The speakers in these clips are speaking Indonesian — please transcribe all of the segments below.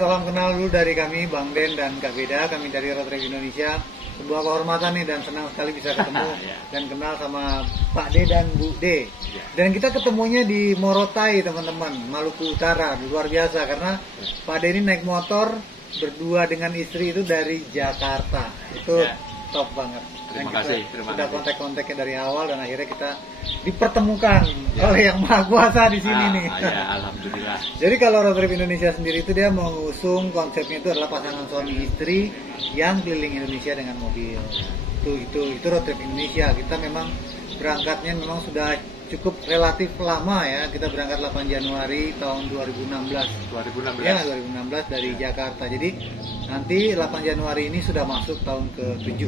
salam kenal dulu dari kami, Bang Den dan Kak Beda. Kami dari Road Trip Indonesia. Sebuah kehormatan nih dan senang sekali bisa ketemu dan kenal sama Pak D dan Bu D. Dan kita ketemunya di Morotai, teman-teman, Maluku Utara. Luar biasa karena Pak D ini naik motor berdua dengan istri itu dari Jakarta. Itu top banget. Terima kasih. Sudah kontak-kontaknya dari awal dan akhirnya kita dipertemukan oleh Yang Maha Kuasa di sini nih. Ya, alhamdulillah. Jadi kalau Road Trip Indonesia sendiri itu dia mengusung konsepnya itu adalah pasangan suami istri yang keliling Indonesia dengan mobil. Itu Road Trip Indonesia. Kita memang berangkatnya memang sudah cukup relatif lama ya. Kita berangkat 8 Januari tahun 2016. 2016. Ya, 2016 dari Jakarta. Jadi nanti 8 Januari ini sudah masuk tahun ke-7.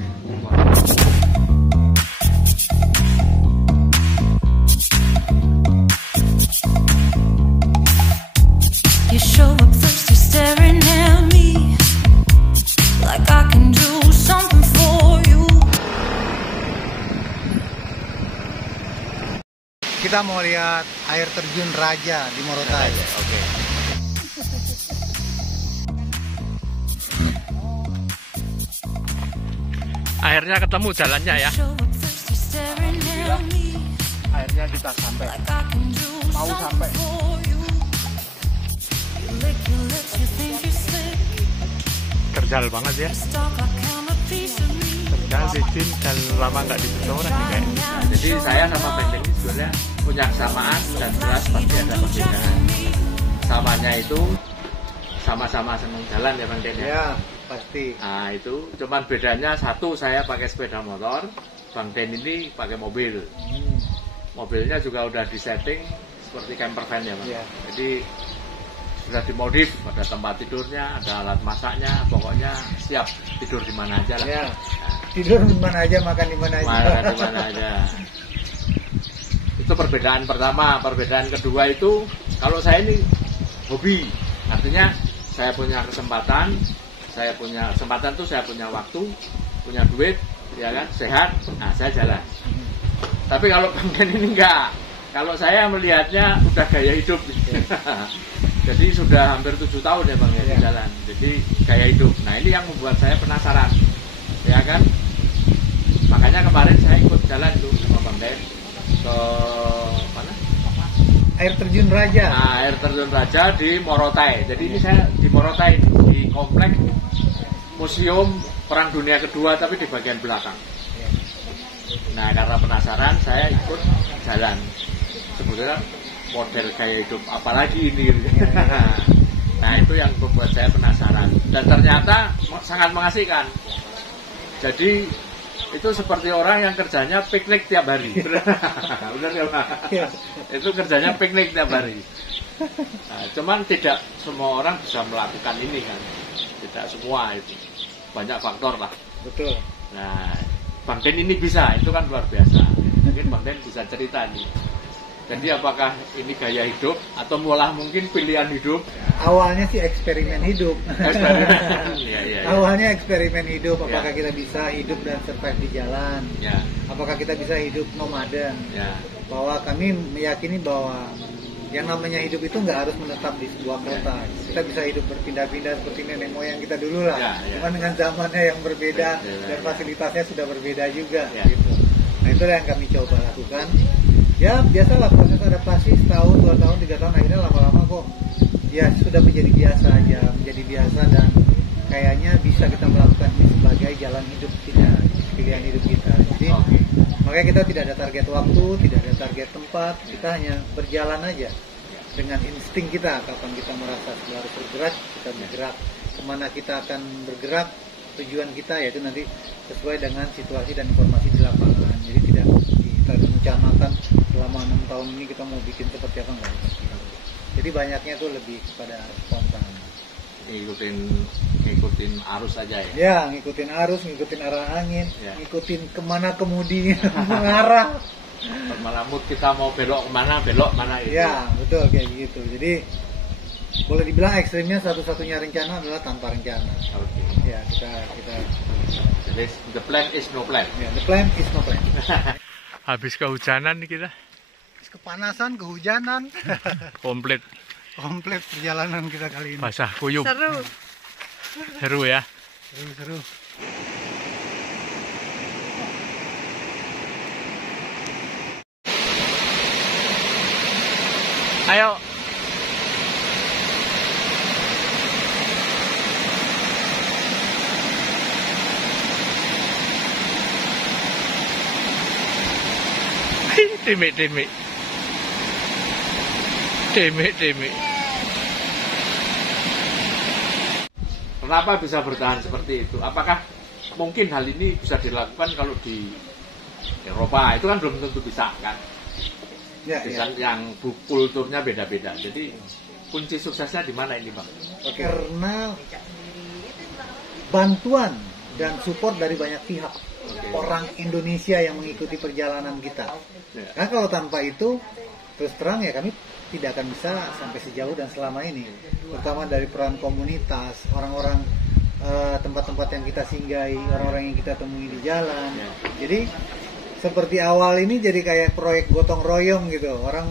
You show up thirsty, staring at me like I can do something for you. Kita mau lihat air terjun Raja di Morotai. Oke. Akhirnya ketemu jalannya ya. Akhirnya kita sampai. Mau sampai. Terjal banget ya. Terjal, licin, dan lama nggak disentuh orang nih kayaknya. Jadi saya sama Benteng ini sebenarnya punya kesamaan dan jelas pasti ada perbedaan. Samanya itu sama-sama senang jalan ya Bang Den ya. Ya, pasti. Nah itu, cuman bedanya satu saya pakai sepeda motor, Bang Den ini pakai mobil. Mobilnya juga udah disetting seperti camper van ya Bang. Ya. Jadi sudah dimodif, ada tempat tidurnya, ada alat masaknya, pokoknya siap tidur di mana aja lah. Ya. Tidur di mana aja, makan di mana aja. Makan di mana aja. Itu perbedaan pertama. Perbedaan kedua itu kalau saya ini hobi, artinya saya punya kesempatan tuh saya punya waktu, punya duit, ya kan, sehat, nah saya jalan. Tapi kalau Bang Den ini enggak. Kalau saya melihatnya udah gaya hidup. Jadi sudah hampir 7 tahun ya Bang ya di jalan. Jadi gaya hidup. Nah ini yang membuat saya penasaran, ya kan. Makanya kemarin saya ikut jalan tuh sama Bang Den ke mana? Air terjun Raja. Nah, air terjun Raja di Morotai. Jadi ini saya di Morotai di komplek Museum Perang Dunia Kedua tapi di bagian belakang. Nah karena penasaran saya ikut jalan. Sebetulnya model gaya hidup apalagi ini. Nah itu yang membuat saya penasaran dan ternyata sangat mengasihkan. Jadi itu seperti orang yang kerjanya piknik tiap hari. Benar ya Pak? Itu kerjanya piknik tiap hari. Nah, cuman tidak semua orang bisa melakukan ini kan. Tidak semua itu. Banyak faktor lah. Betul. Nah Bang Den ini bisa, itu kan luar biasa. Mungkin Bang Den bisa cerita nih. Jadi apakah ini gaya hidup atau malah mungkin pilihan hidup? Awalnya sih eksperimen hidup. Ya. Awalnya eksperimen hidup. Apakah kita bisa hidup dan survive di jalan? Ya. Apakah kita bisa hidup nomaden? Ya. Bahwa kami meyakini bahwa yang namanya hidup itu nggak harus menetap di sebuah kota. Kita bisa hidup berpindah-pindah seperti nenek moyang kita dulu lah. Cuma dengan zamannya yang berbeda dan fasilitasnya sudah berbeda juga. Gitu. Nah itu yang kami coba lakukan. Ya biasalah proses adaptasi setahun, 2 tahun, 3 tahun akhirnya lama-lama kok ya sudah menjadi biasa aja, menjadi biasa dan kayaknya bisa kita melakukan ini sebagai jalan hidup kita, pilihan hidup kita. Jadi makanya kita tidak ada target waktu, tidak ada target tempat, kita hanya berjalan aja dengan insting kita. Kapan kita merasa harus bergerak, kita bergerak. Kemana kita akan bergerak, tujuan kita yaitu nanti sesuai dengan situasi dan informasi di lapangan. Jadi tidak kita rencanakan selama 6 tahun ini kita mau bikin seperti apa enggak. Jadi banyaknya tuh lebih kepada spontan. Ngikutin arus aja ya? Ya, ngikutin arus, ngikutin arah angin, ngikutin kemana kemudi mengarah. Malah mood kita mau belok mana gitu. Ya, betul kayak gitu. Jadi boleh dibilang ekstrimnya satu-satunya rencana adalah tanpa rencana. Ya, kita jadi the plan is no plan. Ya, the plan is no plan. Habis kehujanan nih kita. Kepanasan, kehujanan. Komplit. komplit perjalanan kita kali ini. Basah kuyup. Seru. Seru ya. Seru-seru. Ayo. Timik. Kenapa bisa bertahan seperti itu? Apakah mungkin hal ini bisa dilakukan kalau di Eropa? Itu kan belum tentu bisa kan? Ya. Yang kulturnya beda-beda. Jadi kunci suksesnya di mana ini, Bang? Karena bantuan dan support dari banyak pihak. Orang Indonesia yang mengikuti perjalanan kita. Nah, kalau tanpa itu, terus terang ya kami tidak akan bisa sampai sejauh dan selama ini. Terutama dari peran komunitas, orang-orang, tempat-tempat yang kita singgahi, orang-orang yang kita temui di jalan. Jadi seperti awal ini jadi kayak proyek gotong royong gitu. Orang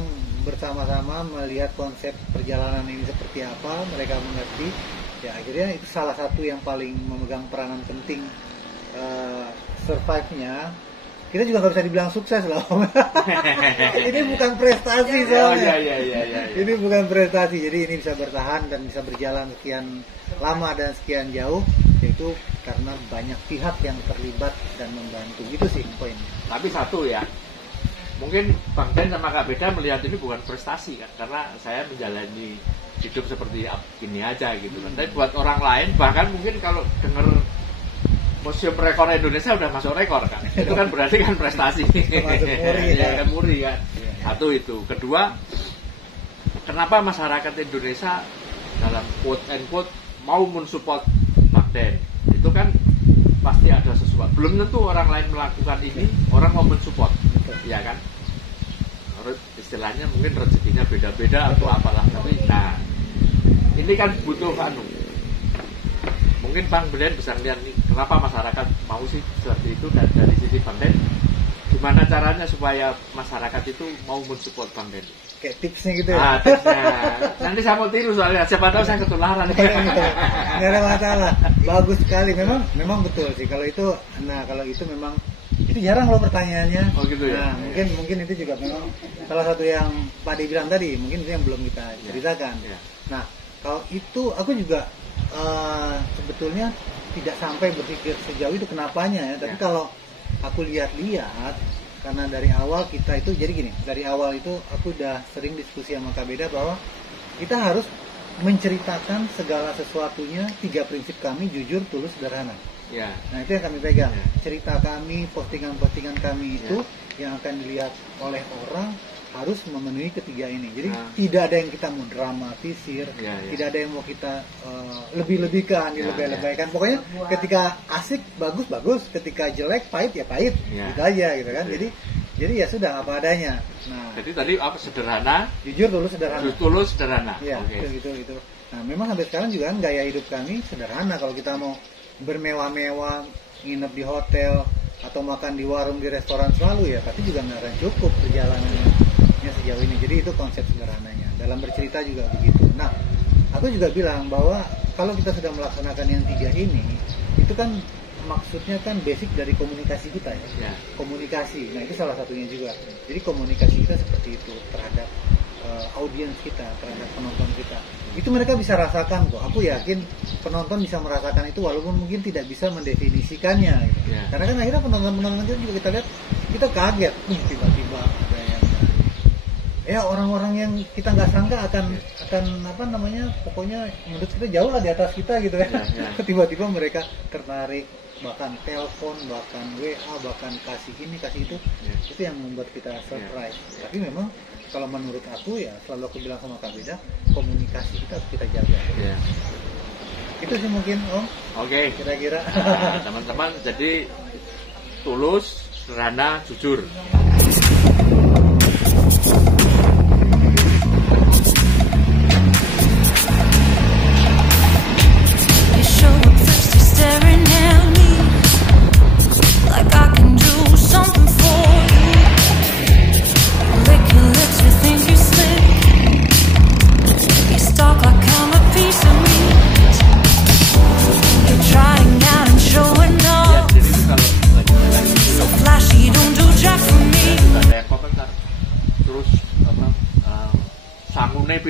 bersama-sama melihat konsep perjalanan ini seperti apa, mereka mengerti. Ya akhirnya itu salah satu yang paling memegang peranan penting. Survive-nya kita juga nggak bisa dibilang sukses loh. Ini bukan prestasi soalnya. Ini bukan prestasi, jadi ini bisa bertahan dan bisa berjalan sekian lama dan sekian jauh, yaitu karena banyak pihak yang terlibat dan membantu. Itu sih poinnya. Tapi satu ya, mungkin Bang Den sama Kak Beda melihat ini bukan prestasi kan, karena saya menjalani hidup seperti ini aja gitu kan. Tapi buat orang lain, bahkan mungkin kalau dengar Museum Rekor Indonesia udah masuk rekor kan, itu kan berarti kan prestasi. Muri kan. Satu itu. Kedua, kenapa masyarakat Indonesia dalam quote and quote mau mensupport Bang Den? Itu kan pasti ada sesuatu. Belum tentu orang lain melakukan ini, orang mau mensupport, ya kan? Istilahnya mungkin rezekinya beda-beda atau apalah. Tapi, nah, ini kan butuh mungkin Bang Den bisa lihat nih, kenapa masyarakat mau sih seperti itu, dan dari sisi Bang Den, gimana caranya supaya masyarakat itu mau mensupport Bang Den? Kayak tipsnya gitu ya? Tipsnya. Nanti saya mau tiru soalnya, siapa tahu saya ketularan. Nggak ada masalah, bagus sekali. Memang betul sih, kalau itu memang, itu jarang loh pertanyaannya. Oh gitu ya? Nah, mungkin itu juga memang salah satu yang Pak De bilang tadi, mungkin itu yang belum kita ceritakan. Nah, kalau itu aku juga sebetulnya tidak sampai berpikir sejauh itu kenapanya ya. Tapi kalau aku lihat-lihat, karena dari awal kita itu jadi gini, dari awal itu aku udah sering diskusi sama Kak Beda bahwa kita harus menceritakan segala sesuatunya, 3 prinsip kami: jujur, tulus, sederhana. Nah itu yang kami pegang. Cerita kami, postingan-postingan kami itu yang akan dilihat oleh orang harus memenuhi ketiga ini. Jadi tidak ada yang kita mau dramatisir, tidak ada yang mau kita lebih-lebihkan, dilebay-lebaykan. Pokoknya ketika asik bagus, ketika jelek pahit ya pahit, gitu aja gitu kan. Jadi ya sudah apa adanya. Nah, jadi tadi apa? Sederhana, jujur, tulus, sederhana. Ya, gitu. Nah, memang sampai sekarang juga kan gaya hidup kami sederhana. Kalau kita mau bermewah-mewah, nginep di hotel atau makan di warung, di restoran selalu, ya pasti juga nggak akan cukup perjalanannya sejauh ini. Jadi itu konsep sederhananya. Dalam bercerita juga begitu. Nah, aku juga bilang bahwa kalau kita sudah melaksanakan yang 3 ini, itu kan maksudnya kan basic dari komunikasi kita ya. Komunikasi. Nah, itu salah satunya juga. Jadi komunikasi kita seperti itu terhadap audiens kita, terhadap penonton kita. Itu mereka bisa rasakan kok. Aku yakin penonton bisa merasakan itu walaupun mungkin tidak bisa mendefinisikannya gitu. Karena kan akhirnya penonton kita juga kita lihat, kita kaget tiba-tiba ada yang orang-orang yang kita nggak sangka akan apa namanya, pokoknya menurut kita jauh lah di atas kita gitu kan. Tiba-tiba mereka tertarik, bahkan telepon, bahkan WA, bahkan kasih ini kasih itu. Itu yang membuat kita surprise. Tapi memang kalau menurut aku ya, selalu aku bilang sama Kak Beda, komunikasi kita jaga. Itu sih mungkin Om. Oke. Kira-kira. Nah, teman-teman, jadi tulus, sederhana, jujur.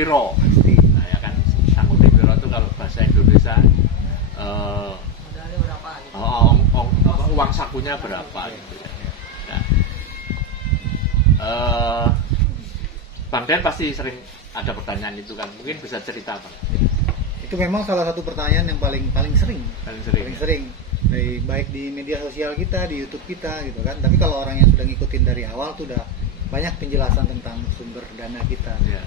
piro. Nah, ya kan sanggup piro itu kalau bahasa Indonesia uang sakunya berapa gitu ya. Nah, Bang Den pasti sering ada pertanyaan itu kan, mungkin bisa cerita Bang. Itu memang salah satu pertanyaan yang paling sering. Paling sering. Baik di media sosial kita, di YouTube kita gitu kan. Tapi kalau orang yang sudah ngikutin dari awal tuh udah banyak penjelasan tentang sumber dana kita. Yeah.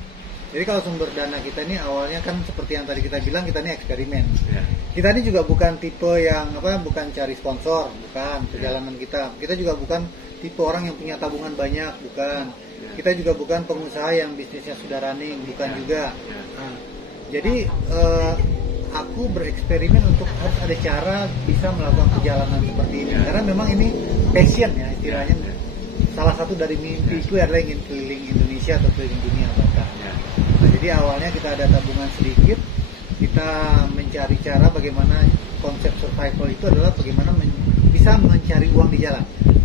Jadi kalau sumber dana kita ini awalnya kan seperti yang tadi kita bilang, kita ini eksperimen. Yeah. Kita ini juga bukan tipe yang bukan cari sponsor, bukan perjalanan kita. Kita juga bukan tipe orang yang punya tabungan banyak, bukan. Kita juga bukan pengusaha yang bisnisnya sudah running, bukan juga. Nah, jadi aku bereksperimen untuk harus ada cara bisa melakukan perjalanan seperti ini. Karena memang ini passion ya istilahnya. Salah satu dari mimpiku adalah ingin keliling Indonesia atau keliling dunia bahkan. Nah, jadi awalnya kita ada tabungan sedikit, kita mencari cara bagaimana konsep survival itu adalah bagaimana bisa mencari uang di jalan.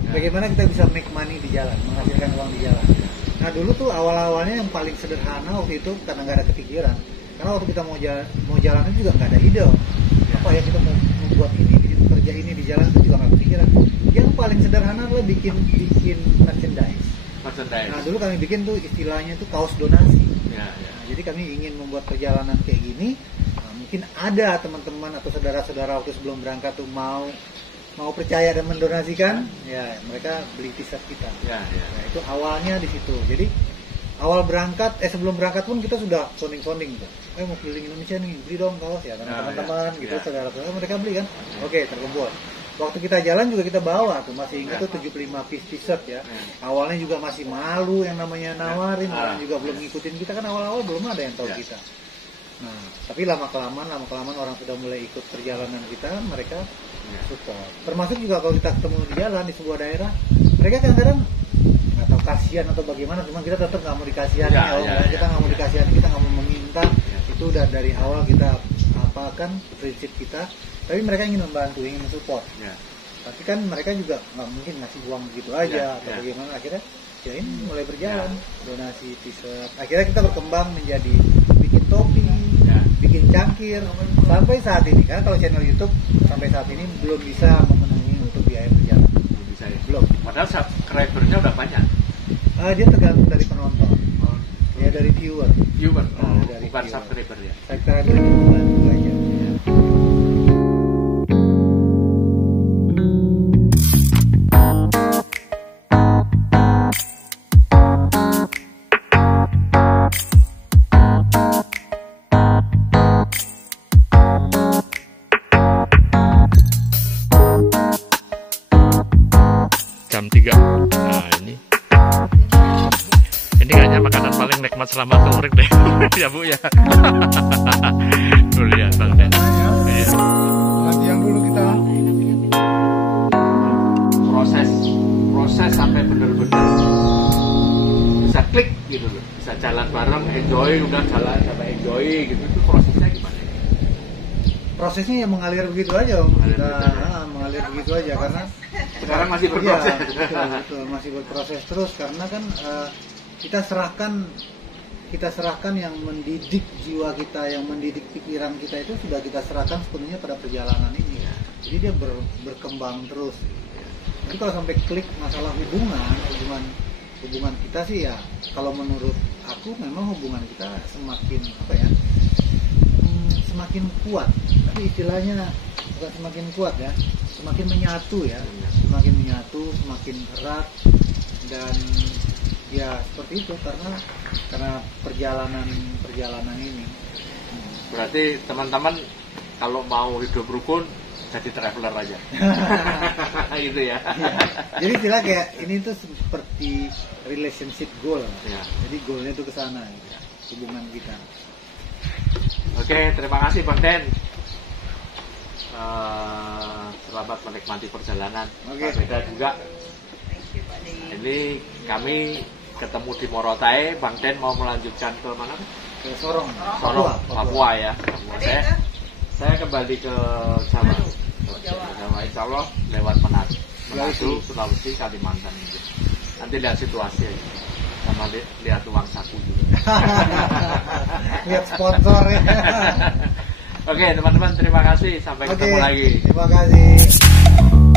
Bagaimana kita bisa make money di jalan, menghasilkan uang di jalan. Nah dulu tuh awal-awalnya yang paling sederhana waktu itu karena nggak ada kepikiran. Karena waktu kita mau jalan itu juga nggak ada ide. Apa ya kita mau membuat ini, kerja ini di jalan itu juga nggak kepikiran. Yang paling sederhana adalah bikin merchandise. Nah dulu kami bikin tuh istilahnya tuh kaos donasi. Nah, jadi kami ingin membuat perjalanan kayak gini. Nah, mungkin ada teman-teman atau saudara-saudara waktu sebelum berangkat tuh mau percaya dan mendonasikan, ya mereka beli t-shirt kita. Nah, itu awalnya di situ. Jadi awal berangkat, sebelum berangkat pun kita sudah sounding gitu. Mau keliling Indonesia nih, beli dong kaos ya, teman-teman gitu, saudara-saudara mereka beli kan. Oke, terkumpul. Waktu kita jalan juga kita bawa tuh, masih ingat tuh 75 piece t-shirt ya. Awalnya juga masih malu yang namanya nawarin, orang juga belum ngikutin kita kan, awal-awal belum ada yang tahu kita. Nah, tapi lama-kelamaan orang sudah mulai ikut perjalanan kita, mereka support. Termasuk juga kalau kita ketemu di jalan di sebuah daerah, mereka kadang-kadang nggak tahu kasihan atau bagaimana, cuma kita tetap nggak mau dikasihani, kita nggak mau dikasihani, kita nggak mau meminta. Itu udah dari awal kita apakan prinsip kita. Tapi mereka ingin membantu, ingin mensupport. Tapi kan mereka juga nggak mungkin ngasih uang begitu aja atau bagaimana. Akhirnya ya ini mulai berjalan, donasi t-shirt. Akhirnya kita berkembang menjadi bikin topi, bikin cangkir sampai saat ini. Karena kalau channel YouTube sampai saat ini belum bisa memenuhi untuk biaya perjalanan. Belum bisa ya? Belum. Padahal subscribernya udah banyak. Dia tergantung dari penonton. Ya dari viewer. Dari bukan viewer. Subscriber ya. Subscriber itu membantu aja. Jam 3. Nah ini kayaknya makanan paling nikmat selama sore deh. Ya Bu ya. Tuh lihat Bang Den. Yang dulu kita proses sampai benar-benar bisa klik gitu loh, bisa jalan bareng, enjoy, udah jalan sampai enjoy gitu. Itu prosesnya gimana? Prosesnya ya mengalir begitu aja Om. Mengalir begitu aja karena sekarang masih berproses. Betul, masih berproses terus karena kan kita serahkan yang mendidik jiwa kita, yang mendidik pikiran kita itu sudah kita serahkan sepenuhnya pada perjalanan ini. Jadi dia berkembang terus. Jadi kalau sampai klik masalah hubungan kita sih ya, kalau menurut aku memang hubungan kita semakin kuat. Tapi istilahnya bukan semakin kuat ya, semakin menyatu ya, semakin erat dan ya seperti itu karena perjalanan ini. Berarti teman-teman kalau mau hidup rukun jadi traveler aja. Gitu ya. Jadi istilah kayak ini tuh seperti relationship goal. Jadi goalnya tuh ke sana hubungan kita. Oke, terima kasih Bang Den. Selamat menikmati perjalanan. Beda juga. Ini kami ketemu di Morotai. Bang Den mau melanjutkan ke mana? Ke Sorong, Papua ya. Saya kembali ke Jawa. Insya Allah lewat Manado, Sulawesi, Kalimantan. Nanti lihat situasi. sama lihat uang saku juga. Lihat sponsor ya. Oke teman-teman, terima kasih, sampai ketemu lagi. Terima kasih.